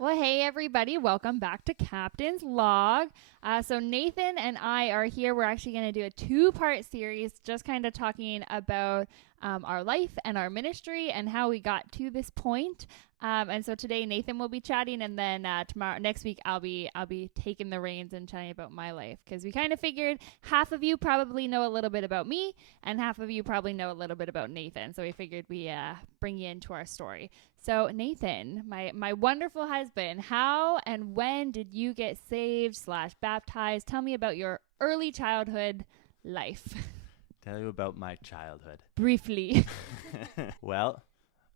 Well, hey, everybody. Welcome back to Captain's Log. So, Nathan and I are here. We're actually going to do a two-part series just kind of talking about our life and our ministry and how we got to this point. And so today Nathan will be chatting, and then next week, I'll be taking the reins and chatting about my life, because we kind of figured half of you probably know a little bit about me and half of you probably know a little bit about Nathan. So we figured we bring you into our story. So Nathan, my wonderful husband, how and when did you get saved / baptized? Tell me about your early childhood life. Tell you about my childhood. Briefly. Well,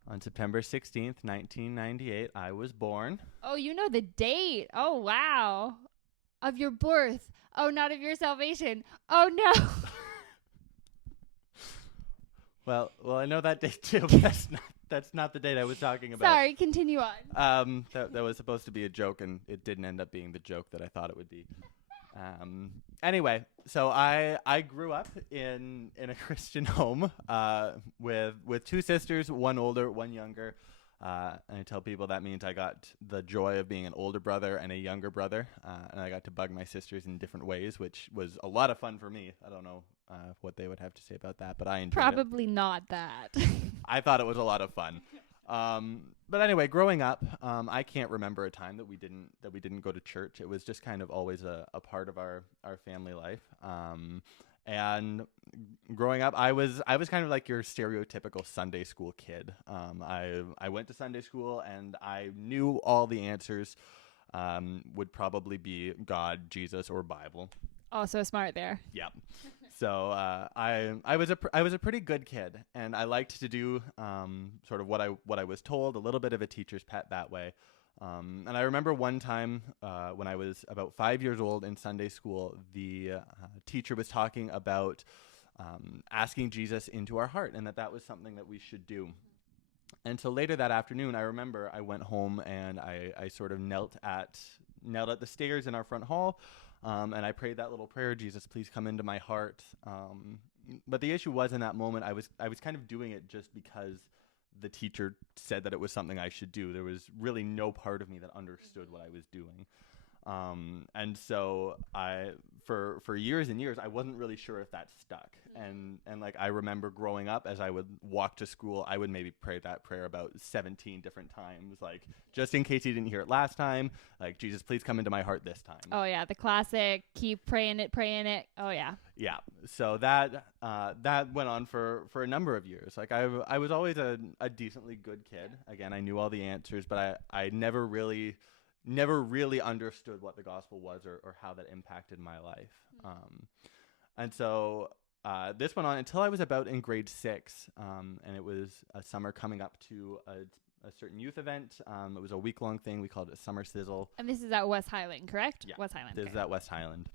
on September 16th, 1998, I was born. Oh, you know the date. Oh, wow. Of your birth. Oh, not of your salvation. Oh, no. Well, I know that date too, but that's not the date I was talking about. Sorry, continue on. That was supposed to be a joke, and it didn't end up being the joke that I thought it would be. Anyway, so I grew up in a Christian home with two sisters, one older, one younger. And I tell people that means I got the joy of being an older brother and a younger brother, and I got to bug my sisters in different ways, which was a lot of fun for me. I don't know what they would have to say about that, but I enjoyed it. Probably not that. I thought it was a lot of fun. But anyway, growing up, I can't remember a time that we didn't go to church. It was just kind of always a part of our family life. And growing up, I was kind of like your stereotypical Sunday school kid. I went to Sunday school and I knew all the answers would probably be God, Jesus, or Bible. Oh, so smart there. Yeah. So I was a pretty good kid, and I liked to do sort of what I was told, a little bit of a teacher's pet that way. And I remember one time when I was about 5 years old in Sunday school, the teacher was talking about asking Jesus into our heart, and that was something that we should do. And so later that afternoon, I remember I went home and I sort of knelt at the stairs in our front hall. And I prayed that little prayer, Jesus, please come into my heart. But the issue was, in that moment, I was kind of doing it just because the teacher said that it was something I should do. There was really no part of me that understood what I was doing. And so for years and years, I wasn't really sure if that stuck. And like, I remember growing up, as I would walk to school, I would maybe pray that prayer about 17 different times, like, just in case you didn't hear it last time, like, Jesus, please come into my heart this time. Oh, yeah, the classic, keep praying it. Oh, yeah. Yeah, so that went on for a number of years. Like, I was always a decently good kid. Again, I knew all the answers, but I never really understood what the gospel was or how that impacted my life. And so this went on until I was about in grade 6, and it was a summer coming up to a certain youth event. It was a week-long thing. We called it Summer Sizzle. And this is at West Highland, correct? Yeah, West Highland. This is at West Highland.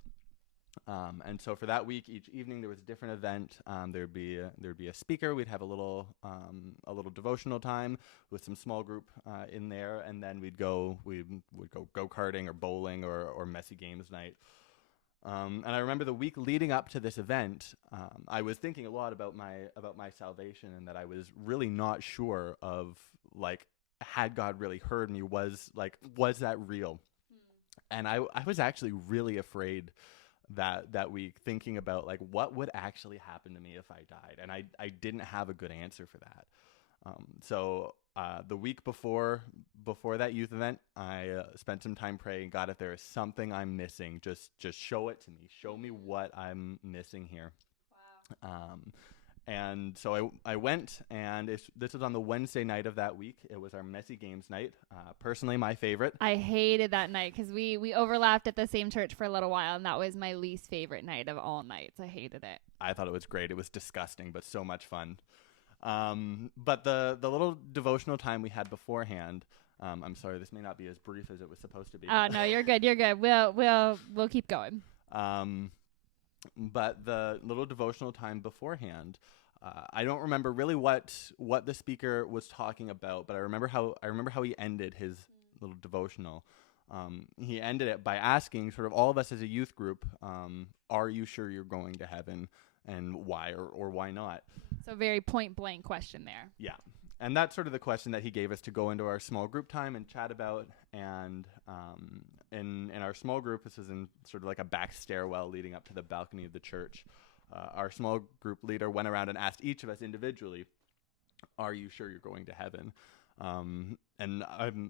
And so for that week, each evening there was a different event. There'd be a speaker. We'd have a little devotional time with some small group in there, and then we would go go-karting or bowling or messy games night. And I remember the week leading up to this event, I was thinking a lot about my salvation, and that I was really not sure of, like, had God really heard me? Was that real? And I was actually really afraid that week, thinking about, like, what would actually happen to me if I died, and I didn't have a good answer for that. So the week before that youth event, I spent some time praying, God, if there is something I'm missing, just show it to me. Show me what I'm missing here. Wow. And so I went, and this was on the Wednesday night of that week. It was our messy games night. Personally, my favorite. I hated that night because we overlapped at the same church for a little while, and that was my least favorite night of all nights. I hated it. I thought it was great. It was disgusting, but so much fun. But the little devotional time we had beforehand, I'm sorry, this may not be as brief as it was supposed to be. No, you're good. You're good. We'll keep going. But the little devotional time beforehand, I don't remember really what the speaker was talking about, but I remember how he ended his little devotional. He ended it by asking sort of all of us as a youth group, are you sure you're going to heaven, and why or why not? So very point blank question there. Yeah. And that's sort of the question that he gave us to go into our small group time and chat about. And in our small group, this was in sort of like a back stairwell leading up to the balcony of the church. Our small group leader went around and asked each of us individually, "Are you sure you're going to heaven?" And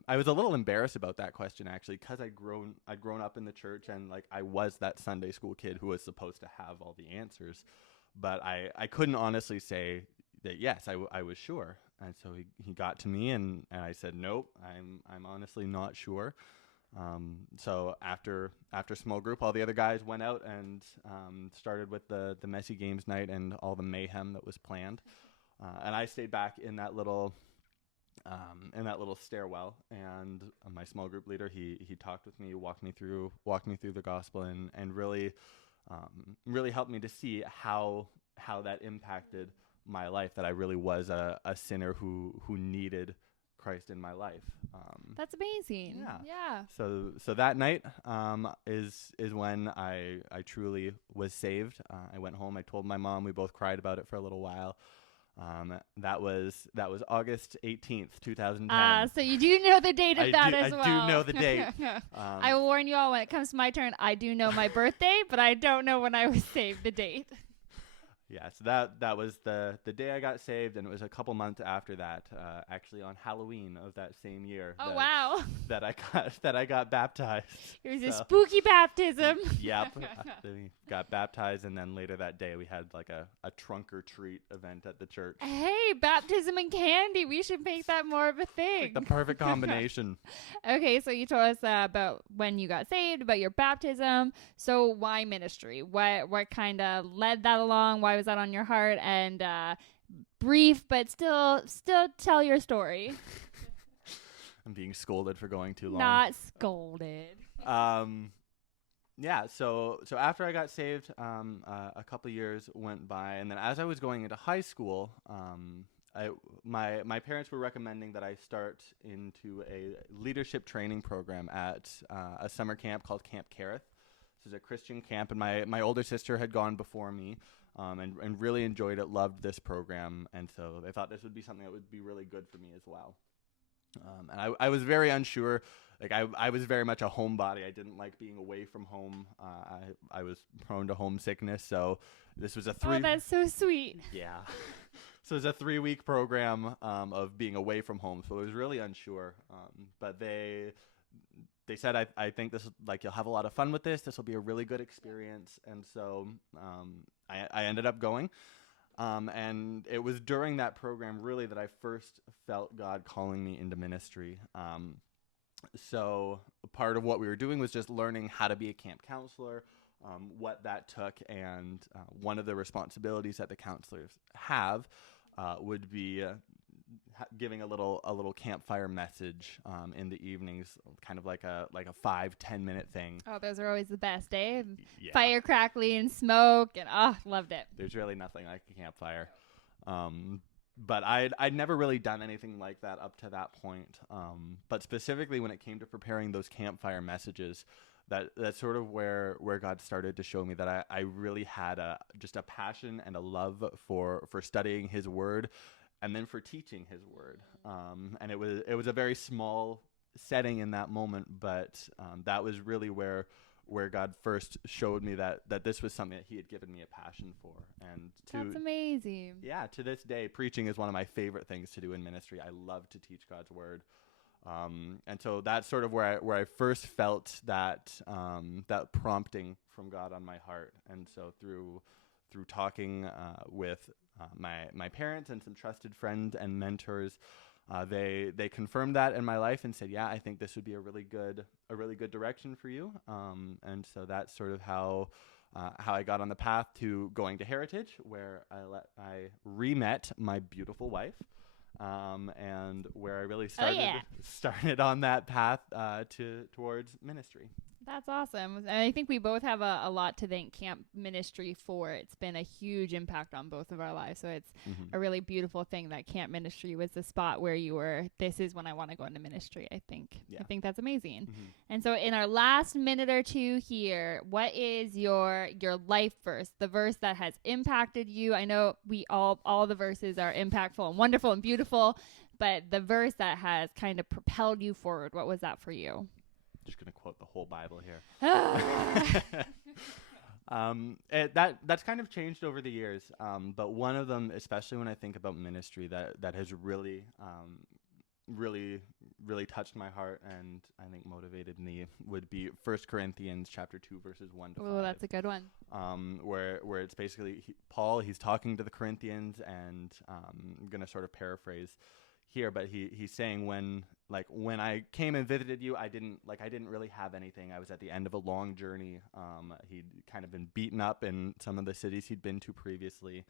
I was a little embarrassed about that question, actually, because I'd grown up in the church, and like I was that Sunday school kid who was supposed to have all the answers, but I couldn't honestly say that yes, I was sure. And so he got to me, and I said, nope, I'm honestly not sure. So after small group, all the other guys went out and started with the messy games night and all the mayhem that was planned. And I stayed back in that little stairwell. And my small group leader, he talked with me, walked me through the gospel, and really helped me to see how that impacted my life, that I really was a sinner who needed Christ in my life. That's amazing. Yeah. So that night is when I truly was saved. I went home. I told my mom. We both cried about it for a little while. That was August 18th, 2010. So you do know the date of that as well. I do know the date. I will warn you all, when it comes to my turn, I do know my birthday, but I don't know when I was saved, the date. Yeah, so that was the day I got saved, and it was a couple months after that, actually on Halloween of that same year. Oh, wow. That I got baptized. It was a spooky baptism. Yep. We got baptized, and then later that day we had like a trunk or treat event at the church. Hey, baptism and candy. We should make that more of a thing. Like the perfect combination. Okay, so you told us about when you got saved, about your baptism. So why ministry? What kind of led that along? Why was that on your heart? And brief, but still tell your story. I'm being scolded for going too long. Not scolded. Yeah, so after I got saved, a couple years went by, and then as I was going into high school, my parents were recommending that I start into a leadership training program at a summer camp called Camp Carith. This is a Christian camp, and my older sister had gone before me, and really enjoyed it, loved this program, and so they thought this would be something that would be really good for me as well. And I was very unsure. Like I was very much a homebody. I didn't like being away from home. I was prone to homesickness. So this was a Oh, that's so sweet. Yeah. So it was a 3-week program of being away from home. So I was really unsure. But they said, I think this is like, you'll have a lot of fun with this. This will be a really good experience. And so I ended up going. And it was during that program really that I first felt God calling me into ministry. So part of what we were doing was just learning how to be a camp counselor, what that took, and one of the responsibilities that the counselors have would be giving a little campfire message in the evenings, kind of like a 5-10 minute thing. Oh, those are always the best, eh? Yeah. Fire crackling, smoke, and loved it. There's really nothing like a campfire. But I'd never really done anything like that up to that point. But specifically when it came to preparing those campfire messages, that's sort of where God started to show me that I really had just a passion and a love for studying His Word, and then for teaching His Word. And it was a very small setting in that moment, but that was really where God first showed me that this was something that He had given me a passion for. And that's amazing. Yeah, to this day, preaching is one of my favorite things to do in ministry. I love to teach God's Word. And so that's sort of where I first felt that prompting from God on my heart. And so through talking with my parents and some trusted friends and mentors, they confirmed that in my life and said, yeah, I think this would be a really good direction for you. And so that's sort of how I got on the path to going to Heritage, where I re-met my beautiful wife, and where I really started on that path towards ministry. That's awesome. And I think we both have a lot to thank camp ministry for. It's been a huge impact on both of our lives. So it's a really beautiful thing that camp ministry was the spot where you were, this is when I want to go into ministry, I think. Yeah. I think that's amazing. And so in our last minute or two here, what is your life verse, the verse that has impacted you? I know we all the verses are impactful and wonderful and beautiful, but the verse that has kind of propelled you forward, what was that for you? Just going to quote the whole Bible here. That's kind of changed over the years. But one of them, especially when I think about ministry, that has really touched my heart and I think motivated me would be 1 Corinthians chapter 2 verses 1 to 5. Oh, that's a good one. Where it's basically Paul, he's talking to the Corinthians, and I'm going to sort of paraphrase here, but he's saying when I came and visited you, I didn't really have anything. I was at the end of a long journey. He'd kind of been beaten up in some of the cities he'd been to previously.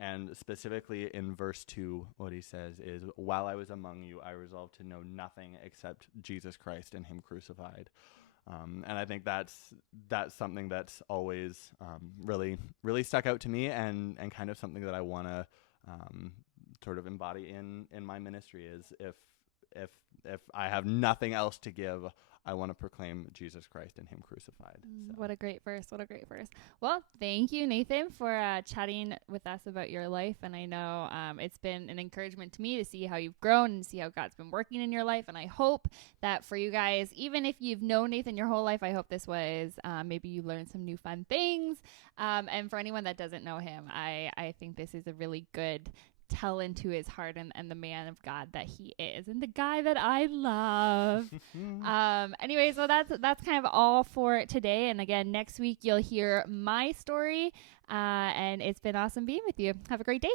And specifically in verse 2, what he says is, while I was among you, I resolved to know nothing except Jesus Christ and him crucified. And I think that's something that's always really, really stuck out to me, and kind of something that I want to sort of embody in my ministry is if I have nothing else to give, I want to proclaim Jesus Christ and him crucified. So. What a great verse. What a great verse. Well, thank you, Nathan, for chatting with us about your life. And I know it's been an encouragement to me to see how you've grown and see how God's been working in your life. And I hope that for you guys, even if you've known Nathan your whole life, I hope this was maybe you learned some new fun things. And for anyone that doesn't know him, I think this is a really good tell into his heart and the man of God that he is, and the guy that I love. Anyway, so that's kind of all for today. And again, next week you'll hear my story. And it's been awesome being with you. Have a great day.